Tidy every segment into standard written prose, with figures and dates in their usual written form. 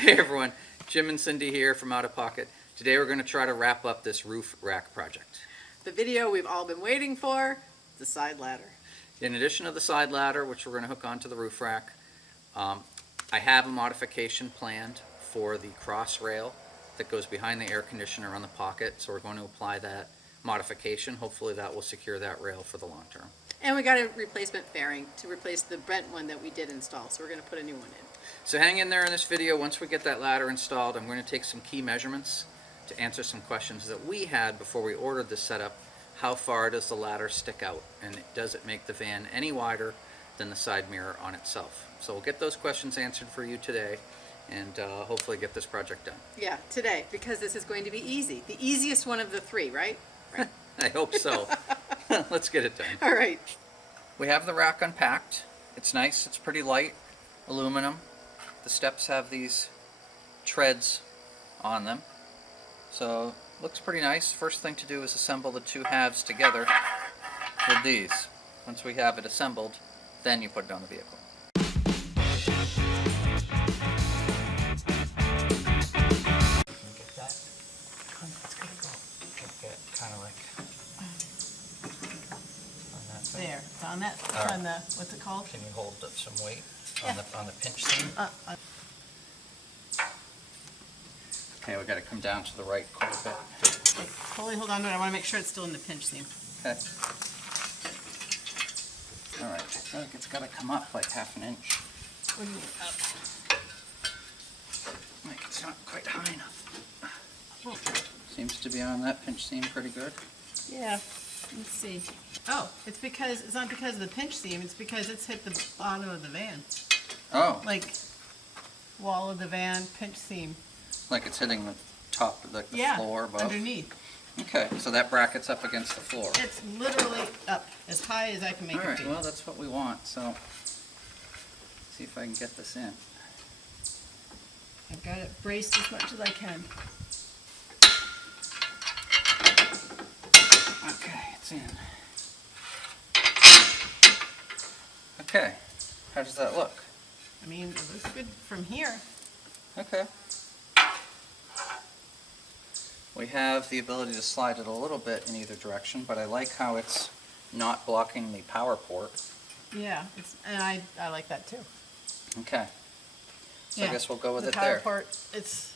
Hey everyone, Jim and Cindy here from OUTAPocket. Today we're going to try to wrap up this roof rack project. The video we've all been waiting for, the side ladder. In addition to the side ladder, which we're going to hook onto the roof rack, I have a modification planned for the cross rail that goes behind the air conditioner on the pocket, so we're going to apply that modification. Hopefully that will secure that rail for the long term. And we got a replacement fairing to replace the bent one that we did install, so we're going to put a new one in. So hang in there in this video. Once we get that ladder installed, I'm going to take some key measurements to answer some questions that we had before we ordered this setup. How far does the ladder stick out, and does it make the van any wider than the side mirror on itself? So we'll get those questions answered for you today, and hopefully get this project done. Yeah, today, because this is going to be easy. The easiest one of the three, right? Right. I hope so. Let's get it done. All right. We have the rack unpacked. It's nice. It's pretty light aluminum. The steps have these treads on them. So looks pretty nice. First thing to do is assemble the two halves together with these. Once we have it assembled, then you put it on the vehicle. There, it's on that, Right. on the, what's it called? Can you hold some weight Yeah. on the pinch seam? Okay, we got to come down to the right quite a bit. Totally hold on to it. I want to make sure it's still in the pinch seam. Okay. All right. I feel like it's got to come up like half an inch. What do you mean, up? Like it's not quite high enough. Oh. Seems to be on that pinch seam pretty good. Yeah, let's see. Oh, it's not because of the pinch seam, it's because it's hit the bottom of the van. Oh, Like, wall of the van, pinch seam. like it's hitting the top of the floor above? Underneath. Okay, so that bracket's up against the floor. It's literally up, as high as I can make All it right, be. well, that's what we want, so see if I can get this in. I've got it braced as much as I can. Okay, it's in. Okay, how does that look? I mean, it looks good from here. Okay. We have the ability to slide it a little bit in either direction, but I like how it's not blocking the power port. Yeah, and I like that too. Okay. So Yeah, I guess we'll go with the it power there. port, it's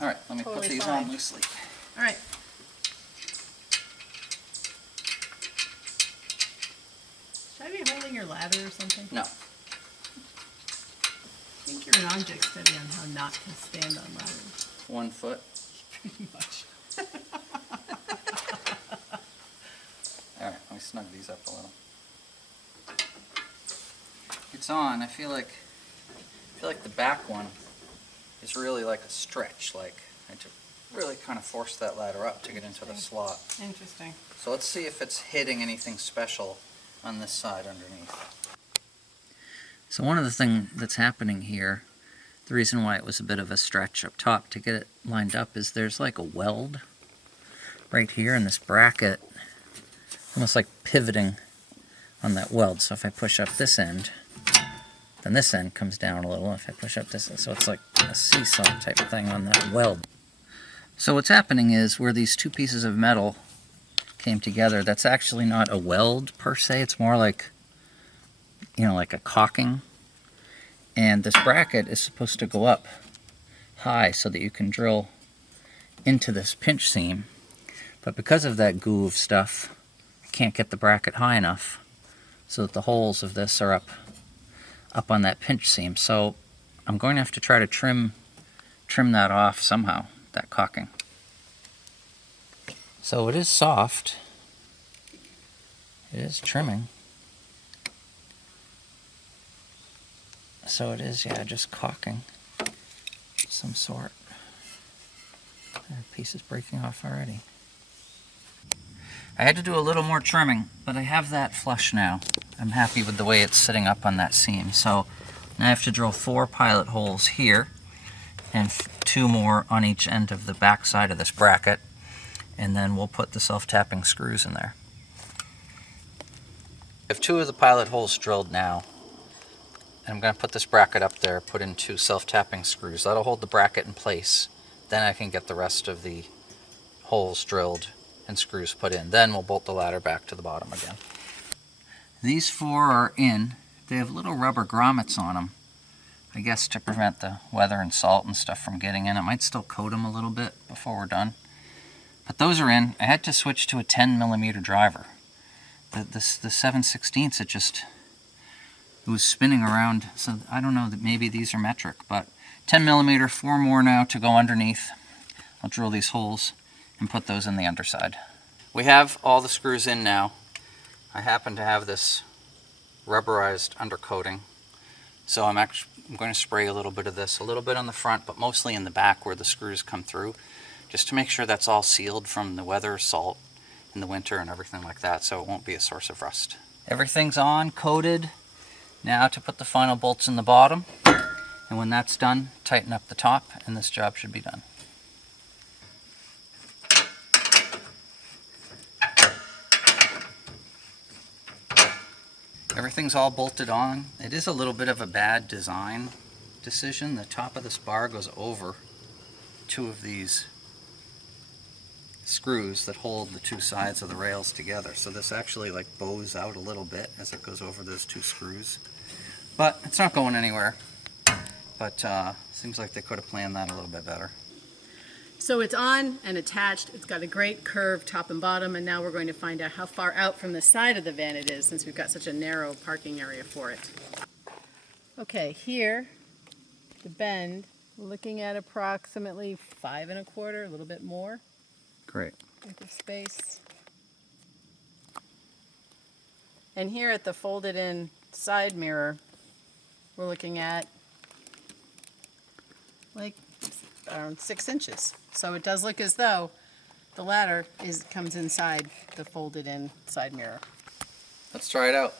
All right, let me totally put these fine. on loosely. all right. Should I be holding your ladder or something? No. I think you're an object study on how not to stand on ladders. 1 foot. Pretty much. All right, let me snug these up a little. It's on. I feel like the back one is really like a stretch. Like I had to really kind of force that ladder up to get into the slot. Interesting. So let's see if it's hitting anything special on this side underneath. So one of the things that's happening here, the reason why it was a bit of a stretch up top to get it lined up, is there's like a weld right here in this bracket, almost like pivoting on that weld. So if I push up this end, then this end comes down a little. If I push up this end, so it's like a seesaw type of thing on that weld. So what's happening is where these two pieces of metal came together, that's actually not a weld per se, it's more like, you know, like a caulking. And this bracket is supposed to go up high so that you can drill into this pinch seam. But because of that goo of stuff, I can't get the bracket high enough so that the holes of this are up on that pinch seam. So I'm going to have to try to trim that off somehow, that caulking. So it is soft. It is trimming. So it is, yeah, just caulking of some sort. That piece is breaking off already. I had to do a little more trimming, but I have that flush now. I'm happy with the way it's sitting up on that seam. So now I have to drill 4 pilot holes here and 2 more on each end of the back side of this bracket, and then we'll put the self-tapping screws in there. I have 2 of the pilot holes drilled now. And I'm going to put this bracket up there, put in 2 self-tapping screws. That'll hold the bracket in place. Then I can get the rest of the holes drilled and screws put in. Then we'll bolt the ladder back to the bottom again. These 4 are in. They have little rubber grommets on them, I guess to prevent the weather and salt and stuff from getting in. I might still coat them a little bit before we're done. But those are in. I had to switch to a 10mm driver. The 7/16, it was spinning around, so I don't know that maybe these are metric, but 10mm, 4 more now to go underneath. I'll drill these holes and put those in the underside. We have all the screws in now. I happen to have this rubberized undercoating, so I'm going to spray a little bit of this, a little bit on the front, but mostly in the back where the screws come through, just to make sure that's all sealed from the weather, salt in the winter and everything like that, so it won't be a source of rust. Everything's on, coated. Now to put the final bolts in the bottom, and when that's done, tighten up the top, and this job should be done. Everything's all bolted on. It is a little bit of a bad design decision. The top of this bar goes over 2 of these screws that hold the 2 sides of the rails together. So this actually like bows out a little bit as it goes over those 2 screws. But it's not going anywhere. But seems like they could have planned that a little bit better. So it's on and attached. It's got a great curve top and bottom, and now we're going to find out how far out from the side of the van it is, since we've got such a narrow parking area for it. Okay, here, the bend, we're looking at approximately 5 1/4, a little bit more. Great. Length of space. And here at the folded in side mirror, we're looking at like around 6 inches. So it does look as though the ladder comes inside the folded in side mirror. Let's try it out.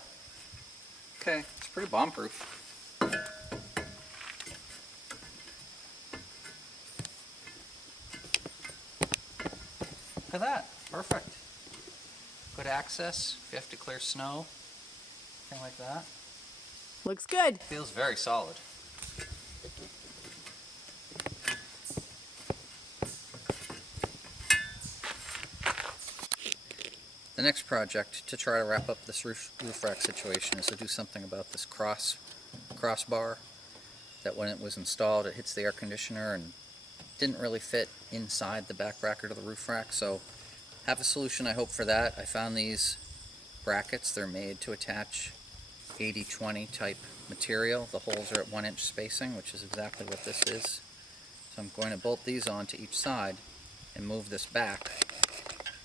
Okay, it's pretty bomb-proof. Look at that, perfect. Good access if you have to clear snow, anything like that. Looks good. Feels very solid. The next project to try to wrap up this roof rack situation is to do something about this crossbar that when it was installed it hits the air conditioner and didn't really fit inside the back bracket of the roof rack. So have a solution I hope for that. I found these brackets. They're made to attach 80-20 type material. The holes are at 1 inch spacing, which is exactly what this is. So I'm going to bolt these onto each side and move this back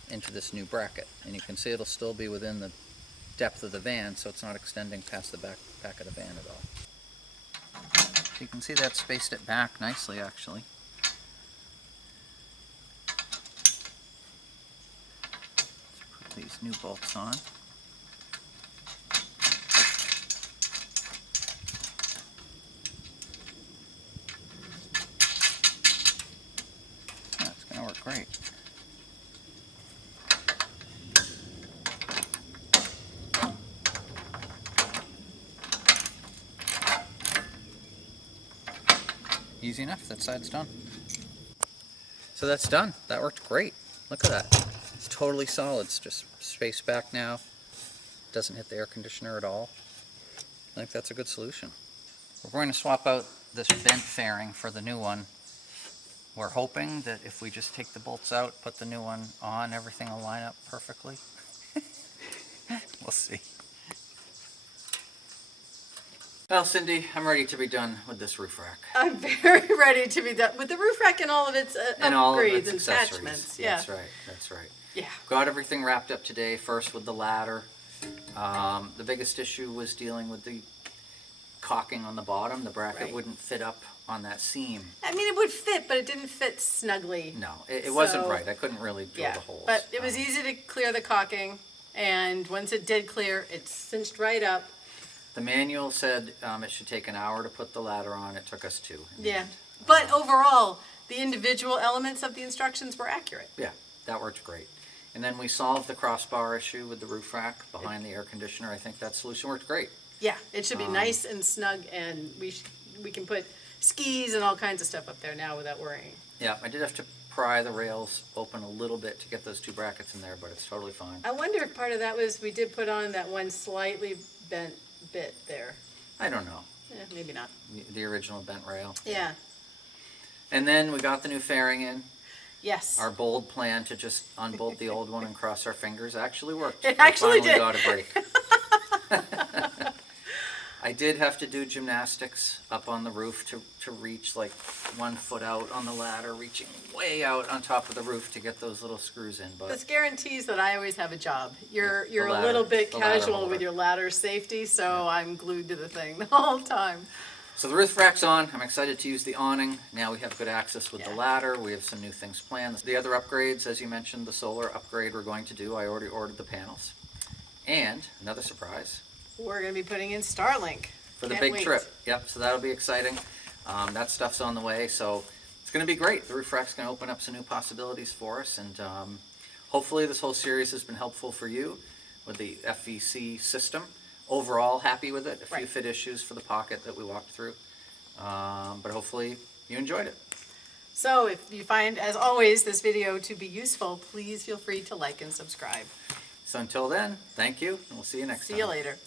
into this new bracket. And you can see it'll still be within the depth of the van, so it's not extending past the back of the van at all. So you can see that spaced it back nicely actually. Let's put these new bolts on. That's going to work great. Easy enough, that side's done. So that's done. That worked great. Look at that. It's totally solid. It's just spaced back now. Doesn't hit the air conditioner at all. I think that's a good solution. We're going to swap out this bent fairing for the new one. We're hoping that if we just take the bolts out, put the new one on, everything will line up perfectly. We'll see. Well, Cindy, I'm ready to be done with this roof rack. I'm very ready to be done with the roof rack and all of its And all of its upgrades and accessories. attachments. Yeah. That's right, that's right. Yeah. Got everything wrapped up today, first with the ladder. The biggest issue was dealing with the caulking on the bottom. The bracket Right. wouldn't fit up on that seam. I mean, it would fit, but it didn't fit snugly. No, it wasn't So, right. I couldn't really drill Yeah, the holes. but it was easy to clear the caulking, and once it did clear, it cinched right up. The manual said it should take an hour to put the ladder on. It took us 2. in the Yeah, end. but overall, the individual elements of the instructions were accurate. Yeah, that worked great. And then we solved the crossbar issue with the roof rack behind the air conditioner. I think that solution worked great. Yeah, it should be nice and snug, and we can put skis and all kinds of stuff up there now without worrying. Yeah, I did have to pry the rails open a little bit to get those 2 brackets in there, but it's totally fine. I wonder if part of that was we did put on that one slightly bent bit there. I don't know. Maybe not. The original bent rail. Yeah. And then we got the new fairing in. Yes. Our bold plan to just unbolt the old one and cross our fingers actually worked. It actually we did. Got a break. I did have to do gymnastics up on the roof to reach like 1 foot out on the ladder, reaching way out on top of the roof to get those little screws in. But this guarantees that I always have a job. You're a ladder, little bit the ladder casual holder. with your ladder safety, so I'm glued to the thing the whole time. So the roof rack's on. I'm excited to use the awning. Now we have good access with the Yeah. ladder. We have some new things planned. The other upgrades, as you mentioned, the solar upgrade we're going to do. I already ordered the panels. And another surprise. We're going to be putting in Starlink. For the Can't big wait. trip. Yep, so that'll be exciting. That stuff's on the way, so it's going to be great. The roof rack's going to open up some new possibilities for us, and hopefully this whole series has been helpful for you with the FVC system. Overall, happy with it. A few Right. fit issues for the Pocket that we walked through, but hopefully you enjoyed it. So if you find, as always, this video to be useful, please feel free to like and subscribe. So until then, thank you, and we'll see you next time. See you later.